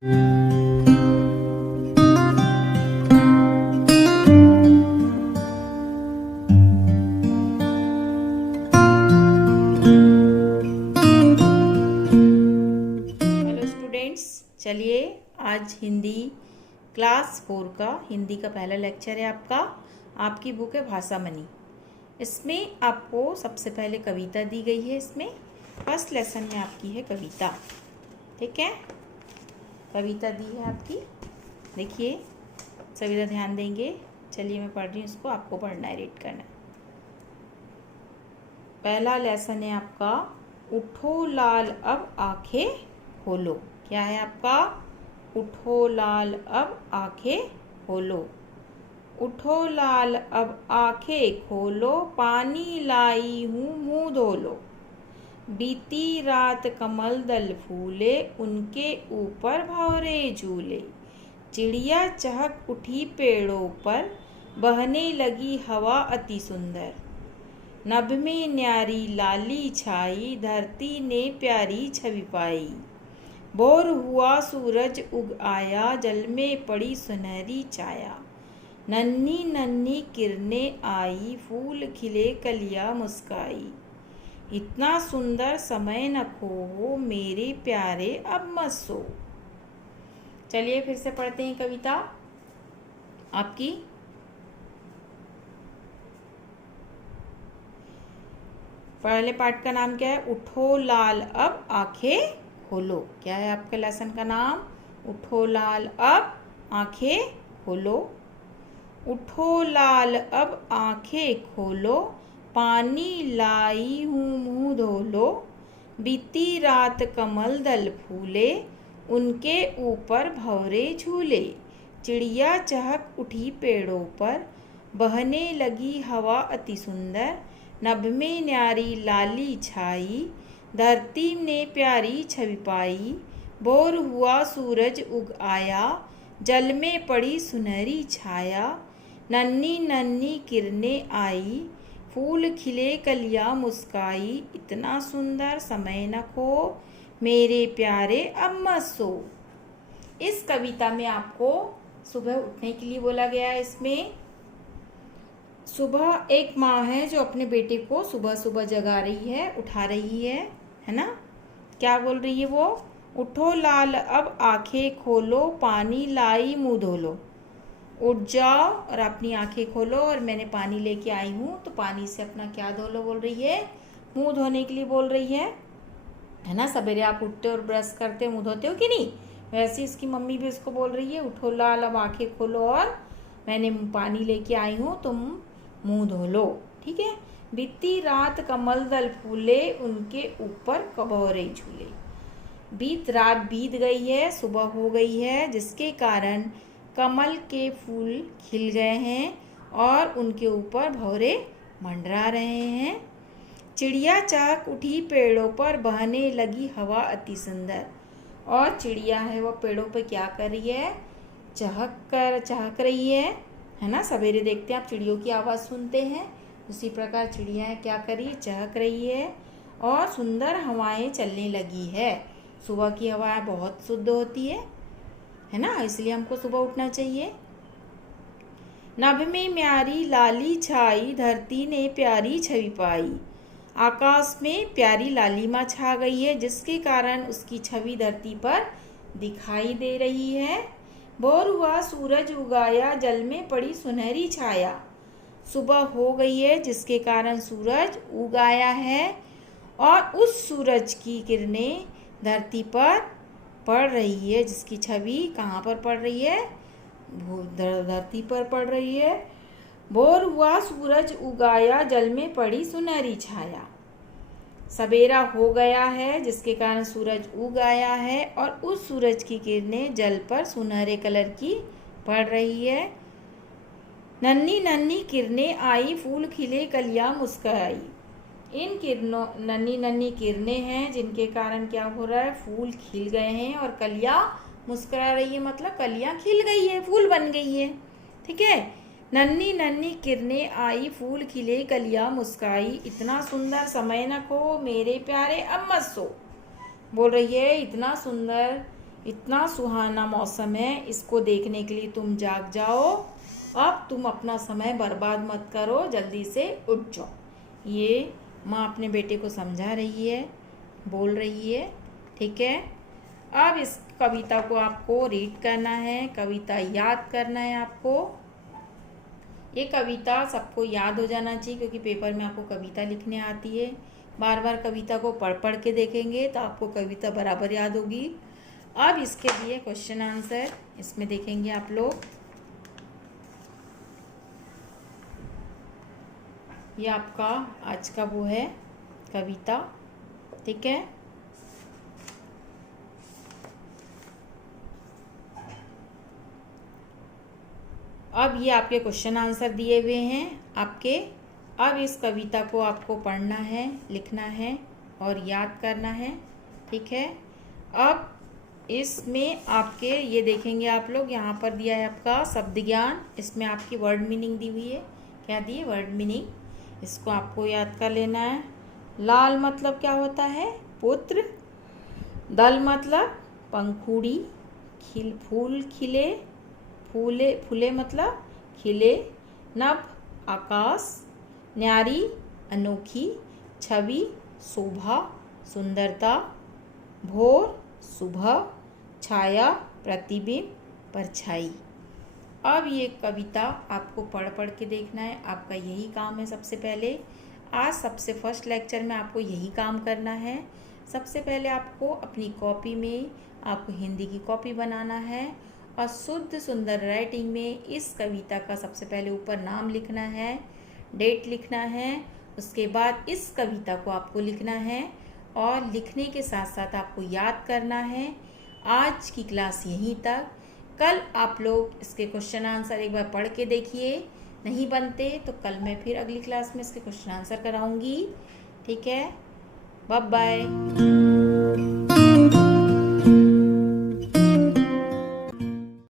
Students, चलिए आज Hindi class 4 का हिंदी का पहला लेक्चर है आपकी बुक है भाषा मनी। इसमें आपको सबसे पहले कविता दी गई है। इसमें फर्स्ट लेसन में आपकी है कविता, ठीक है। कविता दी है आपकी, देखिए सभी लोग ध्यान देंगे। चलिए मैं पढ़ रही हूँ, उसको आपको पढ़ना है, रीड करना है। पहला लेसन है आपका, उठो लाल अब आंखें खोलो। क्या है आपका? उठो लाल अब आंखें खोलो। उठो लाल अब आंखें खोलो, पानी लाई हूँ मुँह धो लो। बीती रात कमल दल फूले, उनके ऊपर भंवरे झूले। चिड़िया चहक उठी पेड़ों पर, बहने लगी हवा अति सुंदर। नभ में न्यारी लाली छाई, धरती ने प्यारी छवि पाई। भोर हुआ सूरज उग आया, जल में पड़ी सुनहरी छाया। नन्ही नन्ही किरणें आई, फूल खिले कलियां मुस्काई। इतना सुंदर समय न खो, मेरे प्यारे अब मत सो। चलिए फिर से पढ़ते हैं कविता आपकी। पहले पाठ का नाम क्या है? उठो लाल अब आंखें खोलो। क्या है आपके लेसन का नाम? उठो लाल अब आंखें खोलो। उठो लाल अब आंखें खोलो, पानी लाई हूँ मुँह धो लो। बीती रात कमल दल फूले, उनके ऊपर भंवरे झूले। चिड़िया चहक उठी पेड़ों पर, बहने लगी हवा अति सुंदर। नभ में न्यारी लाली छाई, धरती ने प्यारी छवि पाई। भोर हुआ सूरज उग आया, जल में पड़ी सुनहरी छाया। नन्ही नन्ही किरणें आई, फूल खिले कलियां मुस्काई। इतना सुंदर समय न खो, मेरे प्यारे अब मत सो। इस कविता में आपको सुबह उठने के लिए बोला गया है। इसमें सुबह एक माँ है जो अपने बेटे को सुबह सुबह जगा रही है, उठा रही है ना। क्या बोल रही है वो? उठो लाल अब आंखें खोलो, पानी लाई मुँह धो लो। उठ जाओ और अपनी आंखें खोलो, और मैंने पानी लेके आई हूँ, तो पानी से अपना क्या धो लो बोल रही है? मुंह धोने के लिए बोल रही है ना। सवेरे आप उठते और ब्रश करते मुंह धोते हो कि नहीं? वैसे इसकी मम्मी भी उसको बोल रही है, उठो लाल अब आंखें खोलो और मैंने पानी लेके आई हूँ, तुम मुंह धो लो, ठीक है। बीती रात कमल दल फूले, उनके ऊपर भंवरे झूले। रात बीत गई है, सुबह हो गई है, जिसके कारण कमल के फूल खिल गए हैं और उनके ऊपर भंवरे मंडरा रहे हैं। चिड़िया चहक उठी पेड़ों पर, बहने लगी हवा अति सुंदर। और चिड़िया है वो पेड़ों पे क्या कर रही है? चहक रही है ना। सवेरे देखते हैं आप चिड़ियों की आवाज़ सुनते हैं, उसी प्रकार चिड़िया क्या कर रही है? चहक रही है और सुंदर हवाएं चलने लगी है। सुबह की हवाएं बहुत शुद्ध होती है ना, इसलिए हमको सुबह उठना चाहिए। नभ में म्यारी लाली छाई, धरती ने प्यारी छवि पाई। आकाश में प्यारी लालिमा छा गई है, जिसके कारण उसकी छवि धरती पर दिखाई दे रही है। भोर हुआ सूरज उगाया, जल में पड़ी सुनहरी छाया। सुबह हो गई है, जिसके कारण सूरज उग आया है और उस सूरज की किरणें धरती पर पड़ रही है, जिसकी छवि कहाँ पर पड़ रही है? धरती पर पड़ रही है। भोर हुआ सूरज उगाया, जल में पड़ी सुनहरी छाया। सवेरा हो गया है, जिसके कारण सूरज उग आया है और उस सूरज की किरणें जल पर सुनहरे कलर की पड़ रही है। नन्ही नन्ही किरणें आई, फूल खिले कलियां मुस्काई। इन किरणों नन्ही नन्ही किरणें हैं, जिनके कारण क्या हो रहा है? फूल खिल गए हैं और कलियां मुस्कुरा रही है, मतलब कलियां खिल गई है, फूल बन गई है, ठीक है। नन्ही नन्ही किरणें आई, फूल खिले कलियां मुस्काई। इतना सुंदर समय न खो, मेरे प्यारे अब मत सो। बोल रही है इतना सुंदर इतना सुहाना मौसम है, इसको देखने के लिए तुम जाग जाओ। अब तुम अपना समय बर्बाद मत करो, जल्दी से उठ जाओ। ये माँ अपने बेटे को समझा रही है, बोल रही है। ठीक है, अब इस कविता को आपको रीड करना है, कविता याद करना है आपको। ये कविता सबको याद हो जाना चाहिए, क्योंकि पेपर में आपको कविता लिखने आती है। बार बार कविता को पढ़ पढ़ के देखेंगे तो आपको कविता बराबर याद होगी। अब इसके लिए क्वेश्चन आंसर इसमें देखेंगे आप लोग। ये आपका आज का वो है कविता। ठीक है, अब ये आपके क्वेश्चन आंसर दिए हुए हैं आपके। अब इस कविता को आपको पढ़ना है, लिखना है और याद करना है। ठीक है, अब इसमें आपके ये देखेंगे आप लोग, यहाँ पर दिया है आपका शब्द ज्ञान। इसमें आपकी वर्ड मीनिंग दी हुई है। क्या दी है? Word meaning. इसको आपको याद कर लेना है। लाल मतलब क्या होता है? पुत्र। दल मतलब पंखुड़ी। फूल खिले, फूले मतलब खिले। नभ आकाश। न्यारी अनोखी। छवि शोभा सुंदरता। भोर सुबह। छाया प्रतिबिंब परछाई। अब ये कविता आपको पढ़ पढ़ के देखना है, आपका यही काम है। सबसे पहले आज सबसे फर्स्ट लेक्चर में आपको यही काम करना है। सबसे पहले आपको अपनी कॉपी में आपको हिंदी की कॉपी बनाना है और शुद्ध सुंदर राइटिंग में इस कविता का सबसे पहले ऊपर नाम लिखना है, डेट लिखना है। उसके बाद इस कविता को आपको लिखना है और लिखने के साथ साथ आपको याद करना है। आज की क्लास यहीं तक। कल आप लोग इसके क्वेश्चन आंसर एक बार पढ़ के देखिए, नहीं बनते तो कल मैं फिर अगली क्लास में इसके क्वेश्चन आंसर कराऊंगी। ठीक है, बाय बाय।